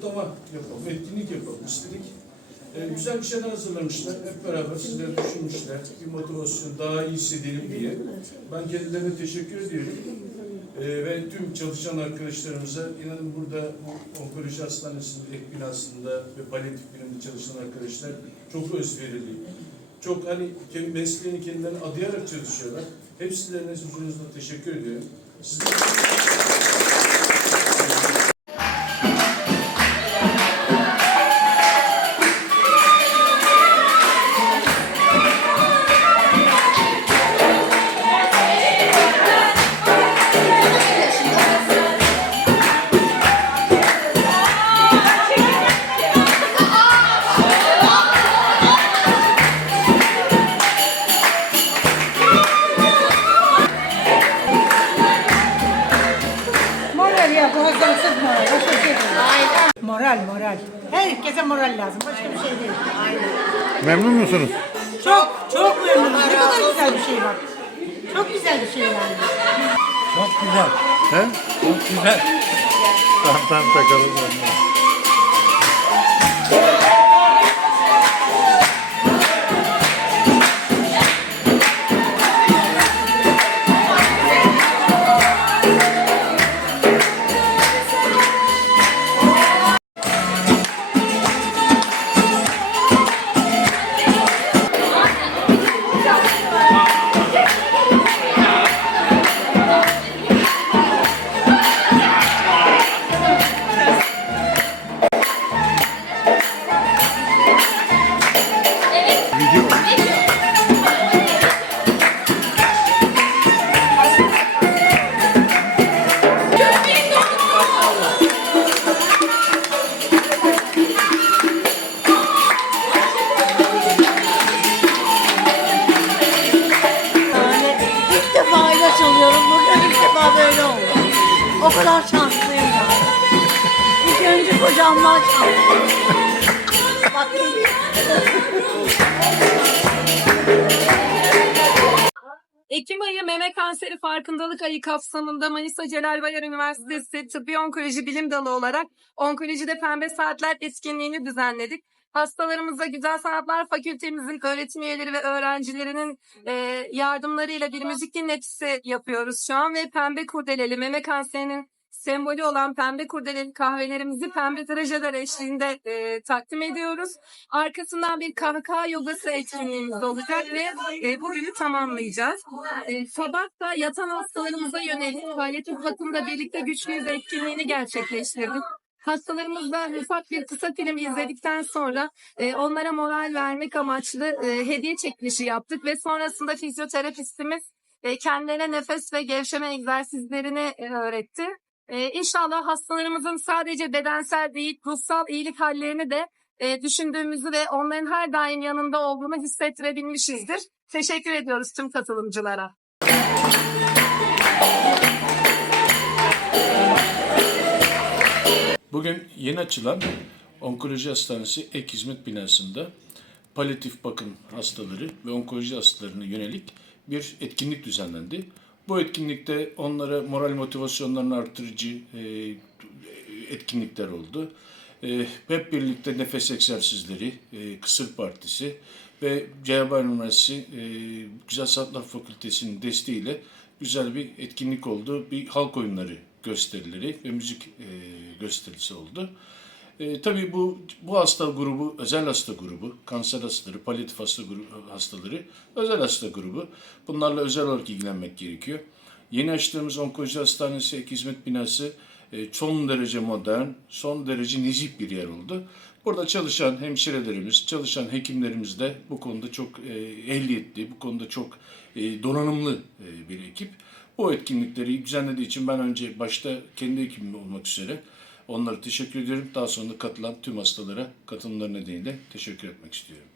kutlama yapalım, etkinlik yapalım istedik. Ee, güzel bir şeyler hazırlamışlar. Hep beraber sizler düşünmüşler. Bir motivasyon daha iyi hissedelim diye. Ben kendilerine teşekkür ediyorum. Ee, ve tüm çalışan arkadaşlarımıza inanın burada bu onkoloji hastanesinin ek binasında ve palyatif bilimde çalışan arkadaşlar çok özverili. Çok hani kendi mesleğini kendilerine adayarak çalışıyorlar. Hepsilerine huzurunuzda teşekkür ediyorum. Sizler Moral, moral. Herkese moral lazım. Başka bir şey değil. Memnun musunuz? Çok, çok memnunum. Ne kadar güzel bir şey var. Çok güzel bir şey yani. Çok güzel. He? Çok güzel. Tamam tamam takalım. Defa ilaç alıyorum. Bugün ilk defa böyle oldu. O kadar şanslıyım yani. İlk önce şanslıyım. Bak Ekim ayı meme kanseri farkındalık ayı kapsamında Manisa Celal Bayar Üniversitesi Tıbbi Onkoloji Bilim Dalı olarak onkolojide pembe saatler etkinliğini düzenledik. Hastalarımıza Güzel Sanatlar Fakültemizin öğretim üyeleri ve öğrencilerinin e, yardımlarıyla bir müzik dinletisi yapıyoruz şu an ve pembe kurdeleli meme kanserinin sembolü olan pembe kurdeleli kahvelerimizi pembe trajeler eşliğinde e, takdim ediyoruz. Arkasından bir kahkaha yogası etkinliğimiz olacak ve e, bugünü tamamlayacağız. E, sabah da yatan hastalarımıza yönelik palyatif bakımda birlikte güçlüyüz etkinliğini gerçekleştirdik. Hastalarımızla ufak bir kısa film izledikten sonra e, onlara moral vermek amaçlı e, hediye çekilişi yaptık ve sonrasında fizyoterapistimiz e, kendilerine nefes ve gevşeme egzersizlerini e, öğretti. E, inşallah hastalarımızın sadece bedensel değil ruhsal iyilik hallerini de e, düşündüğümüzü ve onların her daim yanında olduğunu hissettirebilmişizdir. Teşekkür ediyoruz tüm katılımcılara. Bugün yeni açılan Onkoloji Hastanesi Ek Hizmet Binası'nda palyatif bakım hastaları ve onkoloji hastalarına yönelik bir etkinlik düzenlendi. Bu etkinlikte onlara moral motivasyonlarını artırıcı e, etkinlikler oldu. E, hep birlikte nefes egzersizleri, e, kısır partisi ve Ceyhan Üniversitesi Güzel Sanatlar Fakültesi'nin desteğiyle güzel bir etkinlik oldu. Bir halk oyunları gösterileri ve müzik e, gösterisi oldu. E, tabii bu bu hasta grubu, özel hasta grubu, kanser hastaları, palyatif hasta grubu, hastaları, özel hasta grubu. Bunlarla özel olarak ilgilenmek gerekiyor. Yeni açtığımız onkoloji hastanesi ek hizmet binası e, son derece modern, son derece nezih bir yer oldu. Burada çalışan hemşirelerimiz, çalışan hekimlerimiz de bu konuda çok e, ehliyetli, bu konuda çok e, donanımlı e, bir ekip. Bu etkinlikleri düzenlediği için ben önce başta kendi ekibim olmak üzere onlara teşekkür ediyorum. Daha sonra katılan tüm hastalara katılımları nedeniyle teşekkür etmek istiyorum.